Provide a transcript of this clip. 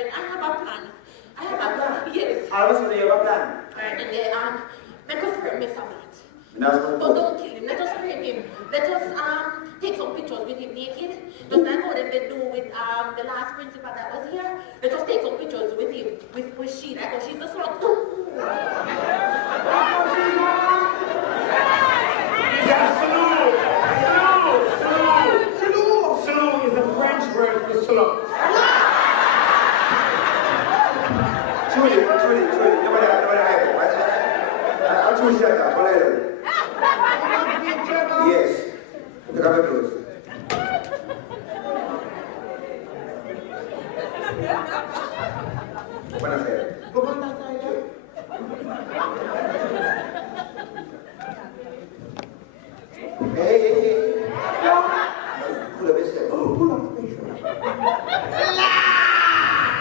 then I have a plan. I have a plan, yes. I was going to have a plan. Alright, and then, make us frame Mr. White. But don't kill him, let us frame him. Let us take some pictures with him naked. Just like how they do with the last principal that was here. Let us take some pictures with him, with she, like how she's the slut. Slow is the French word for slow. Truly, nobody I'll choose shut up, yes. Look at the clothes. Buenas tardes. Hey. Pull up this. Oh, pull up.